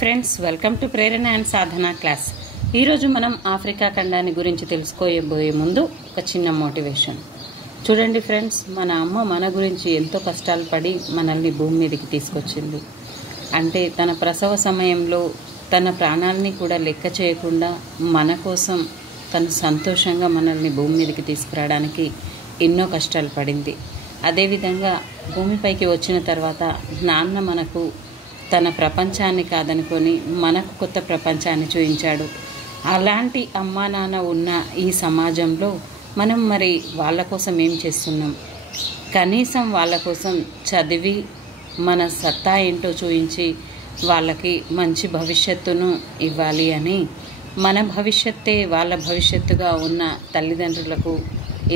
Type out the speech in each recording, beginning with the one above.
Friends, welcome to Prerana and Sadhana class. ఈరోజు మనం Africa ఖండాన్ని గురించి తెలుసుకోబోయే ముందు ఒక చిన్న మోటివేషన్. చూడండి ఫ్రెండ్స్, మన అమ్మ మన గురించి ఎంతో కష్టాలు పడి మనల్ని భూమి మీదకి తీసుకొచ్చింది. అంటే తన ప్రసవ సమయంలో తన ప్రాణాలని కూడా లెక్క చేయకుండా మన కోసం తను సంతోషంగా మనల్ని భూమి మీదకి తీసుకురావడానికి ఎన్నో కష్టాలు పడింది. అదేవిధంగా భూమిపైకి వచ్చిన తర్వాత నాన్న మనకు తన ప్రపంచాన్ని కాదనుకొని మనకు కొత్త ప్రపంచాన్ని చూపించాడు. అలాంటి అమ్మా నాన్న ఉన్న ఈ సమాజంలో మనం మరి వాళ్ళ కోసం ఏం చేస్తున్నాం? కనీసం వాళ్ళ కోసం చదివి మన సత్తా ఏంటో చూపించి వాళ్ళకి మంచి భవిష్యత్తును ఇవ్వాలి అని మన భవిష్యత్తే వాళ్ళ భవిష్యత్తుగా ఉన్న తల్లిదండ్రులకు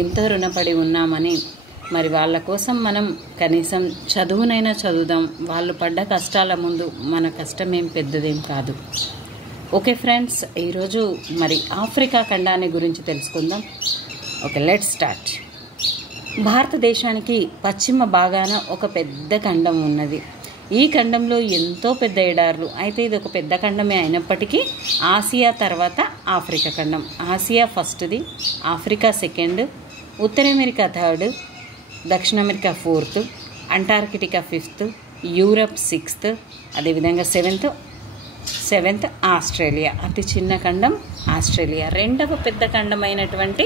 ఎంతో రుణపడి ఉన్నామని మరి వాళ్ళ కోసం మనం కనీసం చదువునైనా చదువుదాం. వాళ్ళు పడ్డ కష్టాల ముందు మన కష్టం ఏం పెద్దదేం కాదు. ఓకే ఫ్రెండ్స్, ఈరోజు మరి ఆఫ్రికా ఖండాన్ని గురించి తెలుసుకుందాం. Okay, let's start. భారతదేశానికి పశ్చిమ భాగాన ఒక పెద్ద ఖండం ఉన్నది. ఈ ఖండంలో ఎంతో పెద్ద ఎడార్లు. అయితే ఇది ఒక పెద్ద ఖండమే అయినప్పటికీ ఆసియా తర్వాత ఆఫ్రికా ఖండం. ఆసియా ఫస్ట్ది, ఆఫ్రికా సెకండ్, ఉత్తర అమెరికా థర్డ్, దక్షిణ America fourth, Antarctica fifth, Europe sixth, అదేవిధంగా సెవెంత్ ఆస్ట్రేలియా. అతి చిన్న ఖండం ఆస్ట్రేలియా. రెండవ పెద్ద ఖండమైనటువంటి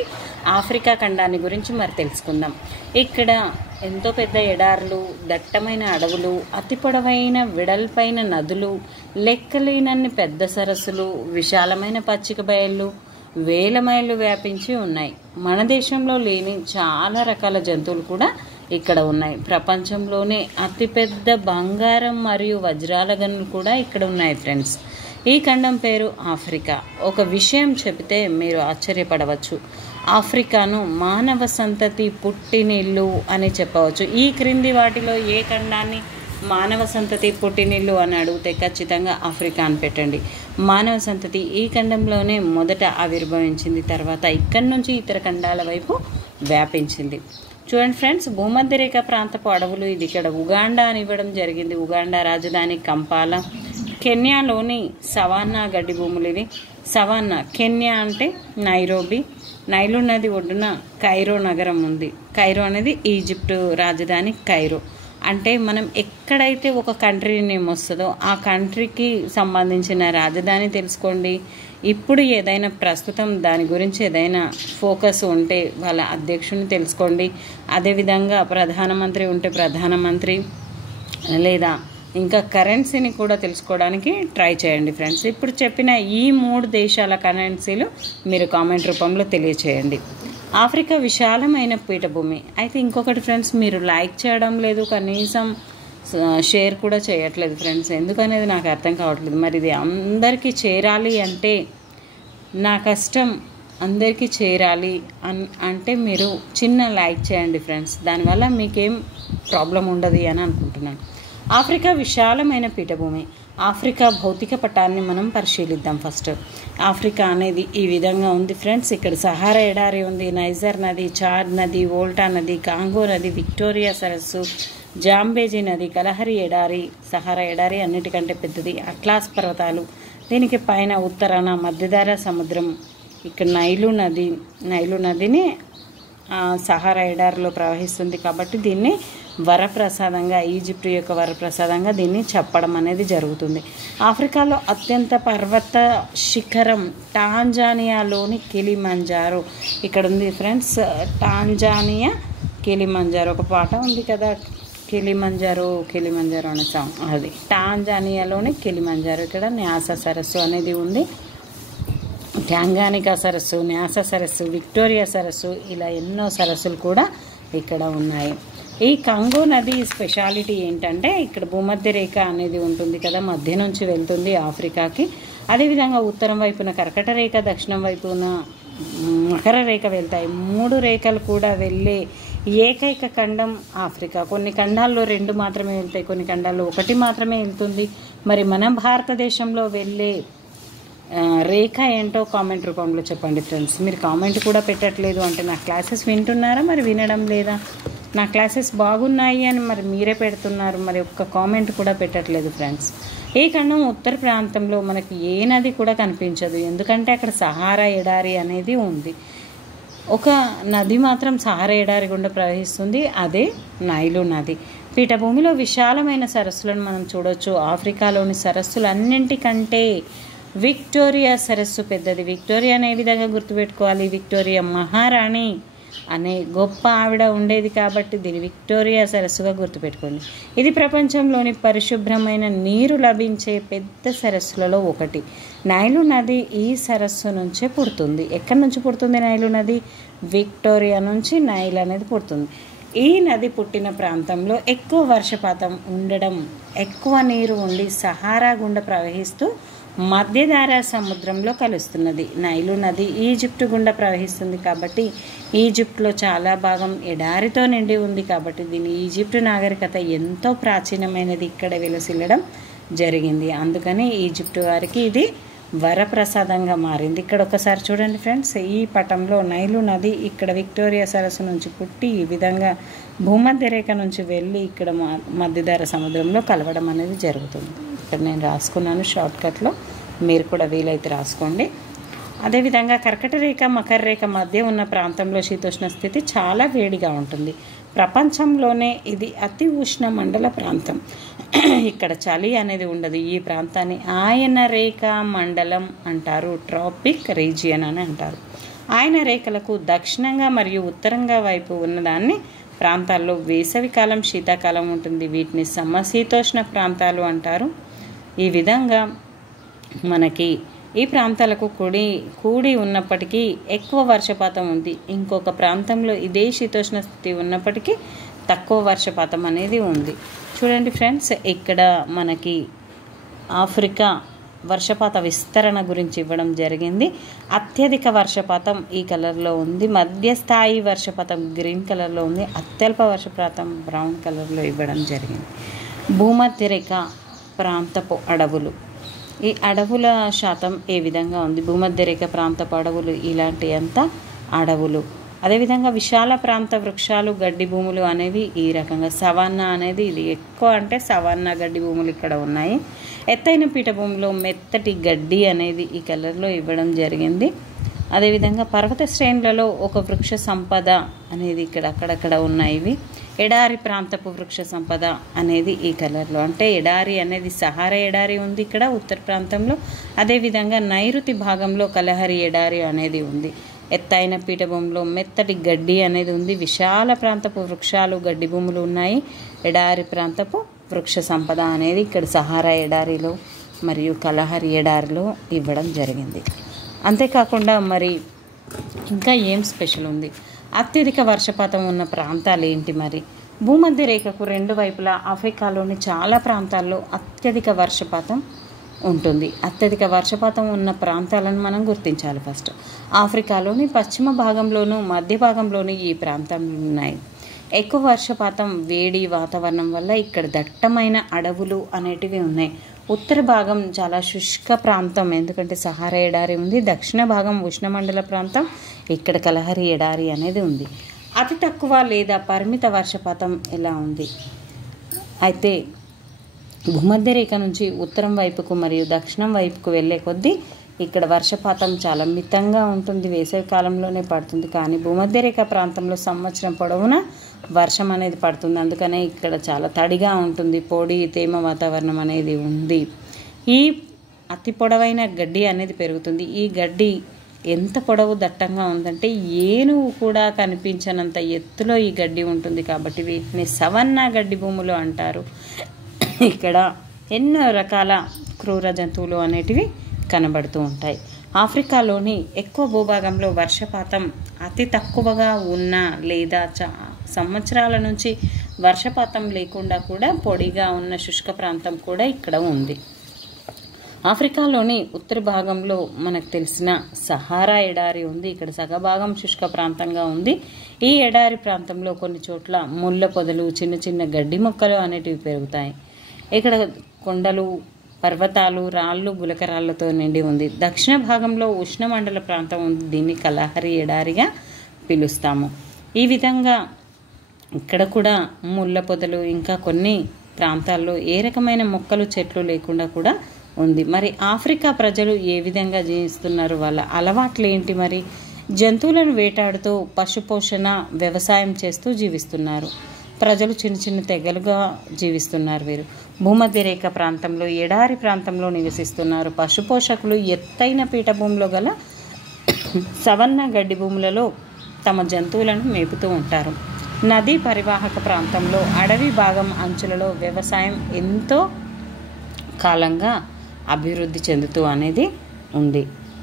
ఆఫ్రికా ఖండాన్ని గురించి మరి తెలుసుకుందాం. ఇక్కడ ఎంతో పెద్ద ఎడార్లు, దట్టమైన అడవులు, అతి పొడవైన వెడల్పైన నదులు, లెక్కలేనన్ని పెద్ద సరస్సులు, విశాలమైన పచ్చిక బయళ్ళు వేల మైళ్ళు వ్యాపించి ఉన్నాయి. మన దేశంలో లేని చాలా రకాల జంతువులు కూడా ఇక్కడ ఉన్నాయి. ప్రపంచంలోనే అతిపెద్ద బంగారం మరియు వజ్రాల గనులు కూడా ఇక్కడ ఉన్నాయి ఫ్రెండ్స్. ఈ ఖండం పేరు ఆఫ్రికా. ఒక విషయం చెబితే మీరు ఆశ్చర్యపడవచ్చు. ఆఫ్రికాను మానవ సంతతి పుట్టినిల్లు అని చెప్పవచ్చు. ఈ క్రింది వాటిలో ఏ ఖండాన్ని మానవ సంతతి పుట్టినిల్లు అని అడిగితే ఖచ్చితంగా ఆఫ్రికా అని పెట్టండి. మానవ సంతతి ఈ ఖండంలోనే మొదట ఆవిర్భవించింది. తర్వాత ఇక్కడి నుంచి ఇతర ఖండాల వైపు వ్యాపించింది. చూడండి ఫ్రెండ్స్, భూమధ్యరేఖ ప్రాంతపు అడవులు. ఇది ఇక్కడ ఉగాండా అని ఇవ్వడం జరిగింది. ఉగాండా రాజధాని కంపాలా. కెన్యాలోని సవాన్నా గడ్డి భూములు ఇవి. సవాన్నా కెన్యా అంటే నైరోబి. నైలు నది ఒడ్డున కైరో నగరం ఉంది. కైరో అనేది ఈజిప్టు రాజధాని కైరో. అంటే మనం ఎక్కడైతే ఒక కంట్రీ నేమ్ వస్తుందో ఆ కంట్రీకి సంబంధించిన రాజధాని తెలుసుకోండి. ఇప్పుడు ఏదైనా ప్రస్తుతం దాని గురించి ఏదైనా ఫోకస్ ఉంటే వాళ్ళ అధ్యక్షుని తెలుసుకోండి. అదేవిధంగా ప్రధానమంత్రి ఉంటే ప్రధానమంత్రి, లేదా ఇంకా కరెన్సీని కూడా తెలుసుకోవడానికి ట్రై చేయండి ఫ్రెండ్స్. ఇప్పుడు చెప్పిన ఈ 3 దేశాల కరెన్సీలు మీరు కామెంట్ రూపంలో తెలియచేయండి. ఆఫ్రికా విశాలమైన పీఠభూమి. అయితే ఇంకొకటి ఫ్రెండ్స్, మీరు లైక్ చేయడం లేదు, కనీసం షేర్ కూడా చేయట్లేదు ఫ్రెండ్స్. ఎందుకనేది నాకు అర్థం కావట్లేదు. మరి ఇది అందరికీ చేరాలి అంటే, నా కష్టం అందరికీ చేరాలి అంటే మీరు చిన్న లైక్ చేయండి ఫ్రెండ్స్. దానివల్ల మీకేం ప్రాబ్లం ఉండదు అని అనుకుంటున్నాను. ఆఫ్రికా విశాలమైన పీఠభూమి. ఆఫ్రికా భౌతిక పటాన్ని మనం పరిశీలిద్దాం ఫస్ట్. ఆఫ్రికా అనేది ఈ విధంగా ఉంది ఫ్రెండ్స్. ఇక్కడ సహారా ఎడారి ఉంది, నైజర్ నది, చాద్ నది, వోల్టా నది, కాంగో నది, విక్టోరియా సరస్సు, జాంబేజీ నది, కలహరి ఎడారి, సహారా ఎడారి అన్నిటికంటే పెద్దది, అట్లాస్ పర్వతాలు, దీనికి పైన ఉత్తరాన మధ్యధరా సముద్రం. ఇక్కడ నైలు నదిని సహారా ఎడారిలో ప్రవహిస్తుంది కాబట్టి దీన్ని వరప్రసాదంగా, ఈజిప్టు యొక్క వరప్రసాదంగా దీన్ని చెప్పడం అనేది జరుగుతుంది. ఆఫ్రికాలో అత్యంత పర్వత శిఖరం టాంజానియాలోని కిలిమంజారో. ఇక్కడ ఉంది ఫ్రెండ్స్, టాంజానియా కిలిమంజారో. ఒక పాట ఉంది కదా, కిలిమంజారో అనే సాంగ్. అది టాంజానియాలోని కిలిమంజారో. ఇక్కడ న్యాసా సరస్సు అనేది ఉంది. ట్యాంగానికా సరస్సు, న్యాసా సరస్సు, విక్టోరియా సరస్సు, ఇలా ఎన్నో సరస్సులు కూడా ఇక్కడ ఉన్నాయి. ఈ కాంగో నది స్పెషాలిటీ ఏంటంటే, ఇక్కడ భూమధ్య రేఖ అనేది ఉంటుంది కదా, మధ్య నుంచి వెళ్తుంది ఆఫ్రికాకి. అదేవిధంగా ఉత్తరం వైపున కర్కట రేఖ, దక్షిణం వైపున మకర రేఖ వెళ్తాయి. 3 రేఖలు కూడా వెళ్ళే ఏకైక ఖండం ఆఫ్రికా. కొన్ని ఖండాల్లో 2 మాత్రమే వెళ్తాయి, కొన్ని ఖండాల్లో 1 మాత్రమే వెళ్తుంది. మరి మన భారతదేశంలో వెళ్ళే రేఖ ఏంటో కామెంట్ రూపంలో చెప్పండి ఫ్రెండ్స్. మీరు కామెంట్ కూడా పెట్టట్లేదు అంటే నా క్లాసెస్ వింటున్నారా, మరి వినడం లేదా? నా క్లాసెస్ బాగున్నాయి అని మరి మీరే పెడుతున్నారు, మరి ఒక్క కామెంట్ కూడా పెట్టట్లేదు ఫ్రెండ్స్. ఈ ఖండం ఉత్తర ప్రాంతంలో మనకి ఏ నది కూడా కనిపించదు, ఎందుకంటే అక్కడ సహారా ఎడారి అనేది ఉంది. ఒక నది మాత్రం సహారా ఎడారి గుండా ప్రవహిస్తుంది, అదే నైలు నది. పీఠభూమిలో విశాలమైన సరస్సులను మనం చూడవచ్చు. ఆఫ్రికాలోని సరస్సులన్నింటికంటే విక్టోరియా సరస్సు పెద్దది. విక్టోరియాని ఏ విధంగా గుర్తుపెట్టుకోవాలి? విక్టోరియా మహారాణి అనే గొప్ప ఆవిడ ఉండేది కాబట్టి దీన్ని విక్టోరియా సరస్సుగా గుర్తుపెట్టుకోండి. ఇది ప్రపంచంలోని పరిశుభ్రమైన నీరు లభించే పెద్ద సరస్సులలో ఒకటి. నైలు నది ఈ సరస్సు నుంచే పుడుతుంది. ఎక్కడి నుంచి పుడుతుంది నైలు నది? విక్టోరియా నుంచి నైల్ అనేది పుడుతుంది. ఈ నది పుట్టిన ప్రాంతంలో ఎక్కువ వర్షపాతం ఉండడం, ఎక్కువ నీరు ఉండి సహారా గుండా ప్రవహిస్తూ మధ్యధారా సముద్రంలో కలుస్తున్నది. నైలు నది ఈజిప్టు గుండా ప్రవహిస్తుంది కాబట్టి ఈజిప్ట్లో చాలా భాగం ఎడారితో నిండి ఉంది కాబట్టి దీని ఈజిప్టు నాగరికత ఎంతో ప్రాచీనమైనది ఇక్కడ విలసిల్లడం జరిగింది. అందుకని ఈజిప్టు వారికి ఇది వరప్రసాదంగా మారింది. ఇక్కడ ఒకసారి చూడండి ఫ్రెండ్స్, ఈ పటంలో నైలు నది ఇక్కడ విక్టోరియా సరస్సు నుంచి పుట్టి ఈ విధంగా భూమధ్య రేఖ నుంచి వెళ్ళి ఇక్కడ మధ్యధార సముద్రంలో కలవడం అనేది జరుగుతుంది. ఇక్కడ నేను రాసుకున్నాను షార్ట్కట్లో, మీరు కూడా వీలైతే రాసుకోండి. అదేవిధంగా కర్కట రేఖ మకర రేఖ మధ్య ఉన్న ప్రాంతంలో శీతోష్ణ స్థితి చాలా వేడిగా ఉంటుంది. ప్రపంచంలోనే ఇది అతి ఉష్ణ మండల ప్రాంతం. ఇక్కడ చలి అనేది ఉండదు. ఈ ప్రాంతాన్ని ఆయన రేఖ మండలం అంటారు, ట్రాపిక్ రీజియన్ అని అంటారు. ఆయన రేఖలకు దక్షిణంగా మరియు ఉత్తరంగా వైపు ఉన్నదాన్ని ప్రాంతాల్లో వేసవికాలం శీతాకాలం ఉంటుంది. వీటిని సమశీతోష్ణ ప్రాంతాలు అంటారు. ఈ విధంగా మనకి ఈ ప్రాంతాలకు కూడి ఉన్నప్పటికీ ఎక్కువ వర్షపాతం ఉంది. ఇంకొక ప్రాంతంలో ఇదే శీతోష్ణ స్థితి ఉన్నప్పటికీ తక్కువ వర్షపాతం అనేది ఉంది. చూడండి ఫ్రెండ్స్, ఇక్కడ మనకి ఆఫ్రికా వర్షపాత విస్తరణ గురించి ఇవ్వడం జరిగింది. అత్యధిక వర్షపాతం ఈ కలర్లో ఉంది, మధ్యస్థాయి వర్షపాతం గ్రీన్ కలర్లో ఉంది, అత్యల్ప వర్షపాతం బ్రౌన్ కలర్లో ఇవ్వడం జరిగింది. భూమధ్య రేఖ ప్రాంతపు అడవులు, ఈ అడవుల శాతం ఏ విధంగా ఉంది? భూమధ్య రేఖ ప్రాంతపు అడవులు ఇలాంటి అంత అడవులు. అదేవిధంగా విశాల ప్రాంత వృక్షాలు గడ్డి భూములు అనేవి ఈ రకంగా. సవాన్నా అనేది ఇది ఎక్కువ, అంటే సవాన్నా గడ్డి భూములు ఇక్కడ ఉన్నాయి. ఎత్తైన పీఠభూమిలో మెత్తటి గడ్డి అనేది ఈ కలర్లో ఇవ్వడం జరిగింది. అదేవిధంగా పర్వత శ్రేణులలో ఒక వృక్ష సంపద అనేది ఇక్కడ అక్కడక్కడ ఉన్నాయి. ఇవి ఎడారి ప్రాంతపు వృక్ష సంపద అనేది ఈ కలర్లో, అంటే ఎడారి అనేది సహారా ఎడారి ఉంది ఇక్కడ ఉత్తర ప్రాంతంలో. అదేవిధంగా నైరుతి భాగంలో కలహరి ఎడారి అనేది ఉంది. ఎత్తైన పీఠభూమిలో మెత్తటి గడ్డి అనేది ఉంది. విశాల ప్రాంతపు వృక్షాలు గడ్డి భూములు ఉన్నాయి. ఎడారి ప్రాంతపు వృక్ష సంపద అనేది ఇక్కడ సహారా ఎడారిలో మరియు కలహరి ఎడారిలో ఇవ్వడం జరిగింది. అంతేకాకుండా మరి ఇంకా ఏం స్పెషల్ ఉంది? అత్యధిక వర్షపాతం ఉన్న ప్రాంతాలు ఏంటి మరి? భూమధ్య రేఖకు రెండు వైపులా ఆఫ్రికాలోని చాలా ప్రాంతాల్లో అత్యధిక వర్షపాతం ఉంటుంది. అత్యధిక వర్షపాతం ఉన్న ప్రాంతాలను మనం గుర్తించాలి. ఫస్ట్ ఆఫ్రికాలోని పశ్చిమ భాగంలోనూ మధ్య భాగంలోనూ ఈ ప్రాంతాలు ఉన్నాయి. ఎక్కువ వర్షపాతం వేడి వాతావరణం వల్ల ఇక్కడ దట్టమైన అడవులు అనేటివి ఉన్నాయి. ఉత్తర భాగం చాలా శుష్క ప్రాంతం, ఎందుకంటే సహారా ఎడారి ఉంది. దక్షిణ భాగం ఉష్ణమండల ప్రాంతం, ఇక్కడ కలహరి ఎడారి అనేది ఉంది. అతి తక్కువ లేదా పరిమిత వర్షపాతం ఎలా ఉంది? అయితే భూమధ్య రేఖ నుంచి ఉత్తరం వైపుకు మరియు దక్షిణం వైపుకు వెళ్ళే కొద్దీ ఇక్కడ వర్షపాతం చాలా మితంగా ఉంటుంది. వేసవి కాలంలోనే పడుతుంది, కానీ భూమధ్య రేఖ ప్రాంతంలో సంవత్సరం పొడవునా వర్షం అనేది పడుతుంది. అందుకనే ఇక్కడ చాలా తడిగా ఉంటుంది, పొడి తేమ వాతావరణం అనేది ఉంది. ఈ అతి పొడవైన గడ్డి అనేది పెరుగుతుంది. ఈ గడ్డి ఎంత పొడవు దట్టంగా ఉందంటే ఏనుగు కూడా కనిపించనంత ఎత్తులో ఈ గడ్డి ఉంటుంది. కాబట్టి వీటిని సవన్నా గడ్డి భూములు అంటారు. ఇక్కడ ఎన్నో రకాల క్రూర జంతువులు అనేటివి కనబడుతూ ఉంటాయి. ఆఫ్రికాలోని ఎక్కువ భూభాగంలో వర్షపాతం అతి తక్కువగా ఉన్న లేదా సంవత్సరాల నుంచి వర్షపాతం లేకుండా కూడా పొడిగా ఉన్న శుష్క ప్రాంతం కూడా ఇక్కడ ఉంది. ఆఫ్రికాలోని ఉత్తర భాగంలో మనకు తెలిసిన సహారా ఎడారి ఉంది. ఇక్కడ సగభాగం శుష్క ప్రాంతంగా ఉంది. ఈ ఎడారి ప్రాంతంలో కొన్ని చోట్ల ముళ్ళ పొదలు, చిన్న చిన్న గడ్డి మొక్కలు అనేటివి పెరుగుతాయి. ఇక్కడ కొండలు, పర్వతాలు, రాళ్ళు, గులకరాళ్లతో నిండి ఉంది. దక్షిణ భాగంలో ఉష్ణమండల ప్రాంతం ఉంది. దీన్ని కలహరి ఎడారిగా పిలుస్తాము. ఈ విధంగా ఇక్కడ కూడా ముళ్ళ పొదలు ఇంకా కొన్ని ప్రాంతాల్లో ఏ రకమైన మొక్కలు చెట్లు లేకుండా కూడా ఉంది. మరి ఆఫ్రికా ప్రజలు ఏ విధంగా జీవిస్తున్నారు, వాళ్ళ అలవాట్లు ఏంటి? మరి జంతువులను వేటాడుతూ పశుపోషణ వ్యవసాయం చేస్తూ జీవిస్తున్నారు. ప్రజలు చిన్న చిన్న తెగలుగా జీవిస్తున్నారు. వీరు భూమధ్య రేఖ ప్రాంతంలో ఎడారి ప్రాంతంలో నివసిస్తున్నారు. పశుపోషకులు ఎత్తైన పీఠభూమిలో గల సవన్న గడ్డి భూములలో తమ జంతువులను మేపుతూ ఉంటారు. నదీ పరివాహక ప్రాంతంలో అడవి భాగం అంచులలో వ్యవసాయం ఎంతో కాలంగా అభివృద్ధి చెందుతూ అనేది ఉంది.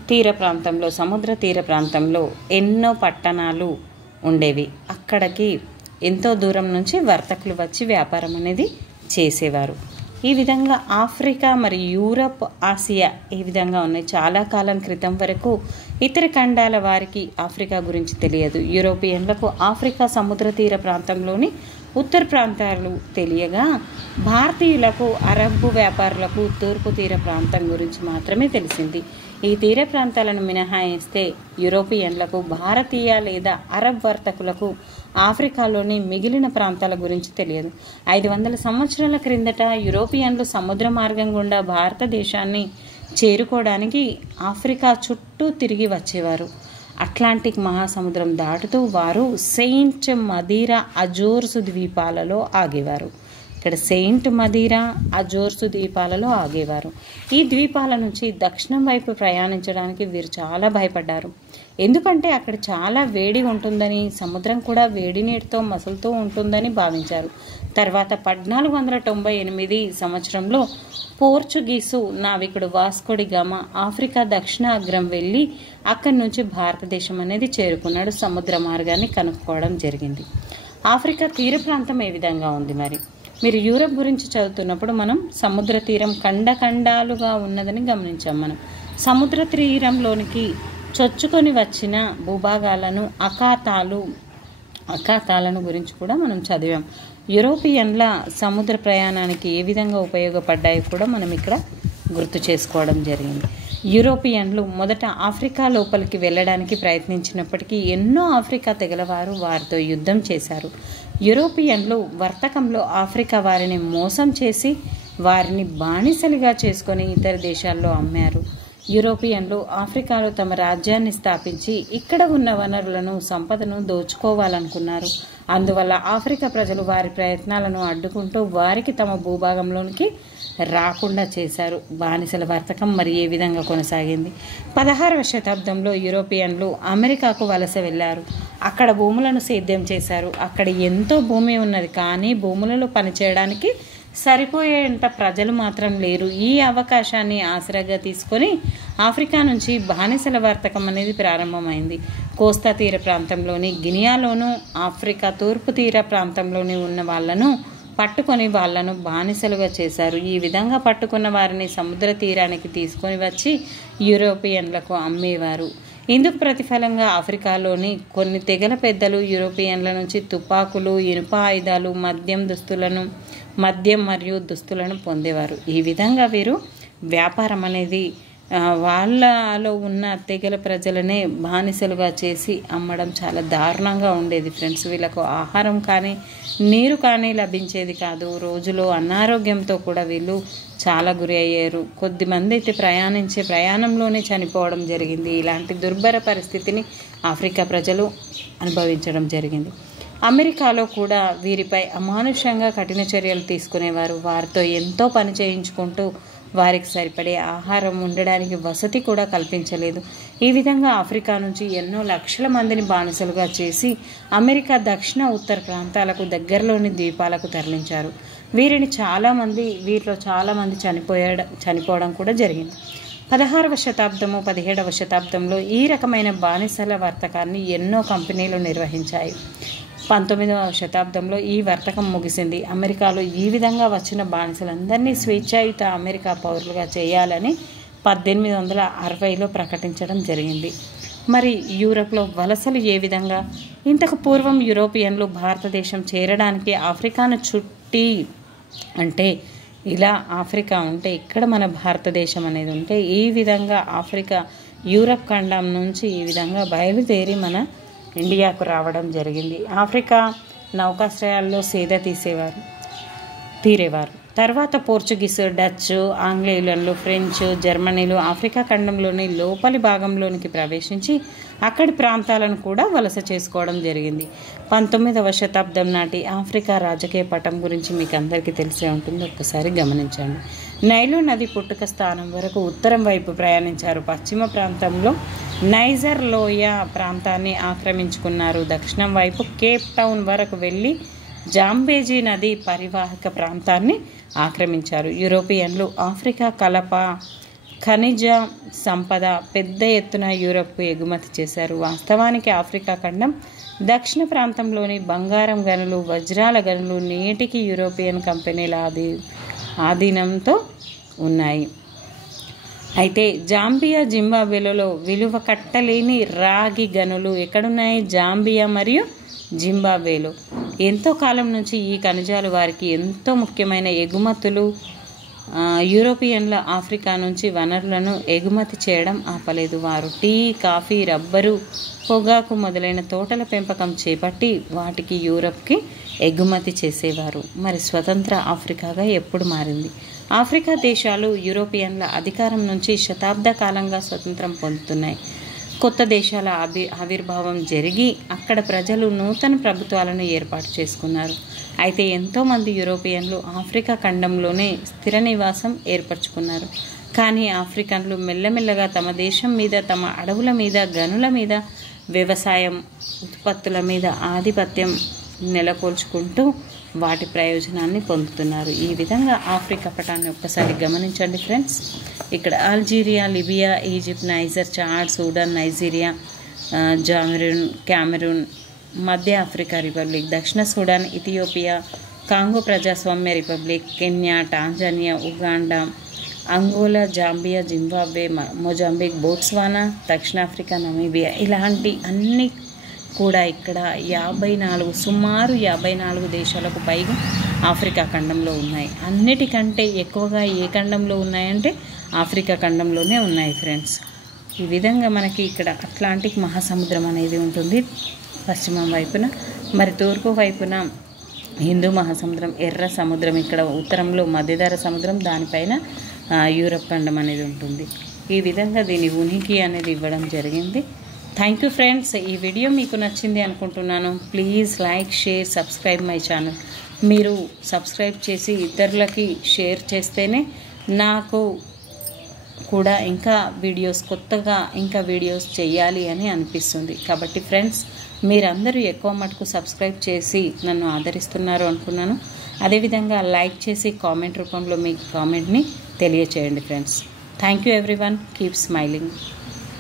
తీర ప్రాంతంలో, సముద్ర తీర ప్రాంతంలో ఎన్నో పట్టణాలు ఉండేవి. అక్కడికి ఎంతో దూరం నుంచి వర్తకులు వచ్చి వ్యాపారం అనేది చేసేవారు. ఈ విధంగా ఆఫ్రికా మరియు యూరప్, ఆసియా ఈ విధంగా ఉన్నాయి. చాలా కాలం క్రితం వరకు ఇతర ఖండాల వారికి ఆఫ్రికా గురించి తెలియదు. యూరోపియన్లకు ఆఫ్రికా సముద్ర తీర ప్రాంతంలోని ఉత్తర ప్రాంతాలు తెలియగా, భారతీయులకు, అరబ్బు వ్యాపారులకు తూర్పు తీర ప్రాంతం గురించి మాత్రమే తెలిసింది. ఈ తీర ప్రాంతాలను మినహాయిస్తే యూరోపియన్లకు, భారతీయ లేదా అరబ్ వర్తకులకు ఆఫ్రికాలోని మిగిలిన ప్రాంతాల గురించి తెలియదు. 500 సంవత్సరాల క్రిందట యూరోపియన్లు సముద్ర మార్గం గుండా భారతదేశాన్ని చేరుకోవడానికి ఆఫ్రికా చుట్టూ తిరిగి వచ్చేవారు. అట్లాంటిక్ మహాసముద్రం దాటుతూ వారు సెయింట్ మదీరా అజోర్స్ ద్వీపాలలో ఆగేవారు. ఇక్కడ సెయింట్ మదీరా అజోర్స్ ద్వీపాలలో ఆగేవారు. ఈ ద్వీపాల నుంచి దక్షిణం వైపు ప్రయాణించడానికి వీరు చాలా భయపడ్డారు. ఎందుకంటే అక్కడ చాలా వేడి ఉంటుందని, సముద్రం కూడా వేడి నీటితో మసులుతూ ఉంటుందని భావించారు. తర్వాత 1498 సంవత్సరంలో పోర్చుగీసు నావికుడు వాస్కోడి గామా ఆఫ్రికా దక్షిణ అగ్రం వెళ్ళి అక్కడి నుంచి భారతదేశం అనేది చేరుకున్నాడు. సముద్ర మార్గాన్ని కనుక్కోవడం జరిగింది. ఆఫ్రికా తీర ప్రాంతం ఏ విధంగా ఉంది? మరి మీరు యూరప్ గురించి చదువుతున్నప్పుడు మనం సముద్ర తీరం ఖండాలుగా ఉన్నదని గమనించాం. మనం సముద్ర తీరంలోనికి చొచ్చుకొని వచ్చిన భూభాగాలను అఖాతాలను గురించి కూడా మనం చదివాం. యూరోపియన్ల సముద్ర ప్రయాణానికి ఏ విధంగా ఉపయోగపడ్డాయో కూడా మనం ఇక్కడ గుర్తు చేసుకోవడం జరిగింది. యూరోపియన్లు మొదట ఆఫ్రికా లోపలికి వెళ్ళడానికి ప్రయత్నించినప్పటికీ ఎన్నో ఆఫ్రికా తెగలవారు వారితో యుద్ధం చేశారు. యూరోపియన్లు వర్తకంలో ఆఫ్రికా వారిని మోసం చేసి వారిని బానిసలుగా చేసుకొని ఇతర దేశాల్లో అమ్మారు. యూరోపియన్లు ఆఫ్రికాలో తమ రాజ్యాన్ని స్థాపించి ఇక్కడ ఉన్న వనరులను, సంపదను దోచుకోవాలనుకున్నారు. అందువల్ల ఆఫ్రికా ప్రజలు వారి ప్రయత్నాలను అడ్డుకుంటూ వారికి తమ భూభాగంలోనికి రాకుండా చేశారు. బానిసల వర్తకం మరి ఏ విధంగా కొనసాగింది? 16వ శతాబ్దంలో యూరోపియన్లు అమెరికాకు వలస వెళ్ళారు. అక్కడ భూములను సేద్యం చేశారు. అక్కడ ఎంతో భూమి ఉన్నది, కానీ భూములలో పనిచేయడానికి సరిపోయేంత ప్రజలు మాత్రం లేరు. ఈ అవకాశాన్ని ఆసరాగా తీసుకొని ఆఫ్రికా నుంచి బానిసల వర్తకం అనేది ప్రారంభమైంది. కోస్తా తీర ప్రాంతంలోని గినియాలోను, ఆఫ్రికా తూర్పు తీర ప్రాంతంలోని ఉన్న వాళ్లను పట్టుకొని వాళ్లను బానిసలుగా చేశారు. ఈ విధంగా పట్టుకున్న వారిని సముద్ర తీరానికి తీసుకొని వచ్చి యూరోపియన్లకు అమ్మేవారు. ఇందుకు ప్రతిఫలంగా ఆఫ్రికాలోని కొన్ని తెగల పెద్దలు యూరోపియన్ల నుంచి తుపాకులు, ఇనుప ఆయుధాలు, మద్యం మరియు దుస్తులను పొందేవారు. ఈ విధంగా వీరు వ్యాపారం అనేది వాళ్ళలో ఉన్న తెగల ప్రజలనే బానిసలుగా చేసి అమ్మడం చాలా దారుణంగా ఉండేది ఫ్రెండ్స్. వీళ్ళకు ఆహారం కానీ నీరు కానీ లభించేది కాదు. రోజులో అనారోగ్యంతో కూడా వీళ్ళు చాలా గురి అయ్యారు. కొద్దిమంది అయితే ప్రయాణంలోనే చనిపోవడం జరిగింది. ఇలాంటి దుర్భర పరిస్థితిని ఆఫ్రికా ప్రజలు అనుభవించడం జరిగింది. అమెరికాలో కూడా వీరిపై అమానుషంగా కఠిన చర్యలు తీసుకునేవారు. వారితో ఎంతో పని చేయించుకుంటూ వారికి సరిపడే ఆహారం, ఉండడానికి వసతి కూడా కల్పించలేదు. ఈ విధంగా ఆఫ్రికా నుంచి ఎన్నో లక్షల మందిని బానిసలుగా చేసి అమెరికా దక్షిణ, ఉత్తర ప్రాంతాలకు దగ్గరలోని ద్వీపాలకు తరలించారు. వీరిలో చాలామంది చనిపోవడం కూడా జరిగింది. 16వ శతాబ్దము, 17వ శతాబ్దంలో ఈ రకమైన బానిసల వర్తకాన్ని ఎన్నో కంపెనీలు నిర్వహించాయి. 19వ శతాబ్దంలో ఈ వర్తకం ముగిసింది. అమెరికాలో ఈ విధంగా వచ్చిన బానిసలందరినీ స్వేచ్ఛాయుత అమెరికా పౌరులుగా చేయాలని 1860లో ప్రకటించడం జరిగింది. మరి యూరప్లో వలసలు ఏ విధంగా? ఇంతకు పూర్వం యూరోపియన్లు భారతదేశం చేరడానికి ఆఫ్రికాను చుట్టి, అంటే ఇలా ఆఫ్రికా ఉంటే ఇక్కడ మన భారతదేశం అనేది ఉంటే, ఈ విధంగా ఆఫ్రికా యూరప్ ఖండం నుంచి ఈ విధంగా బయలుదేరి మన ఇండియాకు రావడం జరిగింది. ఆఫ్రికా నౌకాశ్రయాల్లో సేద తీరేవారు. తర్వాత పోర్చుగీస్, డచ్, ఆంగ్లేయులు, ఫ్రెంచ్, జర్మనీలు ఆఫ్రికా ఖండంలోని లోపలి భాగంలోనికి ప్రవేశించి అక్కడి ప్రాంతాలను కూడా వలస చేసుకోవడం జరిగింది. 19వ శతాబ్దం నాటి ఆఫ్రికా రాజకీయ పటం గురించి మీకు అందరికీ తెలిసే ఉంటుంది. ఒక్కసారి గమనించండి. నైలు నది పుట్టుక స్థానం వరకు ఉత్తరం వైపు ప్రయాణించారు. పశ్చిమ ప్రాంతంలో నైజర్ లోయ ప్రాంతాన్ని ఆక్రమించుకున్నారు. దక్షిణం వైపు కేప్ టౌన్ వరకు వెళ్ళి జాంబేజీ నది పరివాహక ప్రాంతాన్ని ఆక్రమించారు. యూరోపియన్లు ఆఫ్రికా కలప, ఖనిజ సంపద పెద్ద ఎత్తున యూరప్కు ఎగుమతి చేశారు. వాస్తవానికి ఆఫ్రికా ఖండం దక్షిణ ప్రాంతంలోని బంగారం గనులు, వజ్రాల గనులు నేటికి యూరోపియన్ కంపెనీల ఆధీనంతో ఉన్నాయి. అయితే జాంబియా, జింబాబ్వేలలో విలువ కట్టలేని రాగి గనులు ఎక్కడున్నాయి? జాంబియా మరియు జింబాబ్వేలో. ఎంతో కాలం నుంచి ఈ ఖనిజాలు వారికి ఎంతో ముఖ్యమైన ఎగుమతులు. యూరోపియన్ల ఆఫ్రికా నుంచి వనరులను ఎగుమతి చేయడం ఆపలేదు. వారు టీ, కాఫీ, రబ్బరు, పొగాకు మొదలైన తోటల పెంపకం చేపట్టి వాటికి యూరప్కి ఎగుమతి చేసేవారు. మరి స్వతంత్ర ఆఫ్రికాగా ఎప్పుడు మారింది? ఆఫ్రికా దేశాలు యూరోపియన్ల అధికారం నుంచి శతాబ్ద కాలంగా స్వతంత్రం పొందుతున్నాయి. కొత్త దేశాల ఆవిర్భావం జరిగి అక్కడ ప్రజలు నూతన ప్రభుత్వాలను ఏర్పాటు చేసుకున్నారు. అయితే ఎంతోమంది యూరోపియన్లు ఆఫ్రికా ఖండంలోనే స్థిర నివాసం ఏర్పరచుకున్నారు. కానీ ఆఫ్రికన్లు మెల్లమెల్లగా తమ దేశం మీద, తమ అడవుల మీద, గనుల మీద, వ్యవసాయం ఉత్పత్తుల మీద ఆధిపత్యం నెలకొల్చుకుంటూ వాటి ప్రయోజనాన్ని పొందుతున్నారు. ఈ విధంగా ఆఫ్రికా పటాన్ని ఒక్కసారి గమనించండి ఫ్రెండ్స్. ఇక్కడ Algeria, Libya, Egypt, niger, Chad, Sudan, Nigeria, Cameron, మధ్య ఆఫ్రికా రిపబ్లిక్, దక్షిణ సూడాన్, ఇథియోపియా, కాంగో ప్రజాస్వామ్య republic, Kenya, Tanzania, Uganda, Angola, Zambia, Zimbabwe, Mozambique, Botswana, దక్షిణాఫ్రికా, నమీబియా ఇలాంటి అన్ని కూడా ఇక్కడ సుమారు 54 దేశాలకు పైగా ఆఫ్రికా ఖండంలో ఉన్నాయి. అన్నిటికంటే ఎక్కువగా ఏ ఖండంలో ఉన్నాయంటే ఆఫ్రికా ఖండంలోనే ఉన్నాయి ఫ్రెండ్స్. ఈ విధంగా మనకి ఇక్కడ అట్లాంటిక్ మహాసముద్రం అనేది ఉంటుంది పశ్చిమం వైపున, మరి తూర్పు వైపున హిందూ మహాసముద్రం, ఎర్ర సముద్రం, ఇక్కడ ఉత్తరంలో మధ్యధరా సముద్రం, దానిపైన యూరప్ ఖండం అనేది ఉంటుంది. ఈ విధంగా దీని ఉనికి అనేది ఇవ్వడం జరిగింది. Thank you friends. ఈ వీడియో మీకు నచ్చింది అనుకుంటున్నాను. Please like, share, subscribe my channel. మీరు సబ్స్క్రైబ్ చేసి ఇతరులకి షేర్ చేస్తేనే నాకు కూడా కొత్తగా ఇంకా వీడియోస్ చేయాలి అని అనిపిస్తుంది. కాబట్టి ఫ్రెండ్స్, మీరందరూ ఎక్కువ మటుకు సబ్స్క్రైబ్ చేసి నన్ను ఆదరిస్తున్నారు అనుకున్నాను. అదేవిధంగా లైక్ చేసి కామెంట్ రూపంలో మీ కామెంట్ని తెలియచేయండి friends. Thank you everyone. Keep smiling.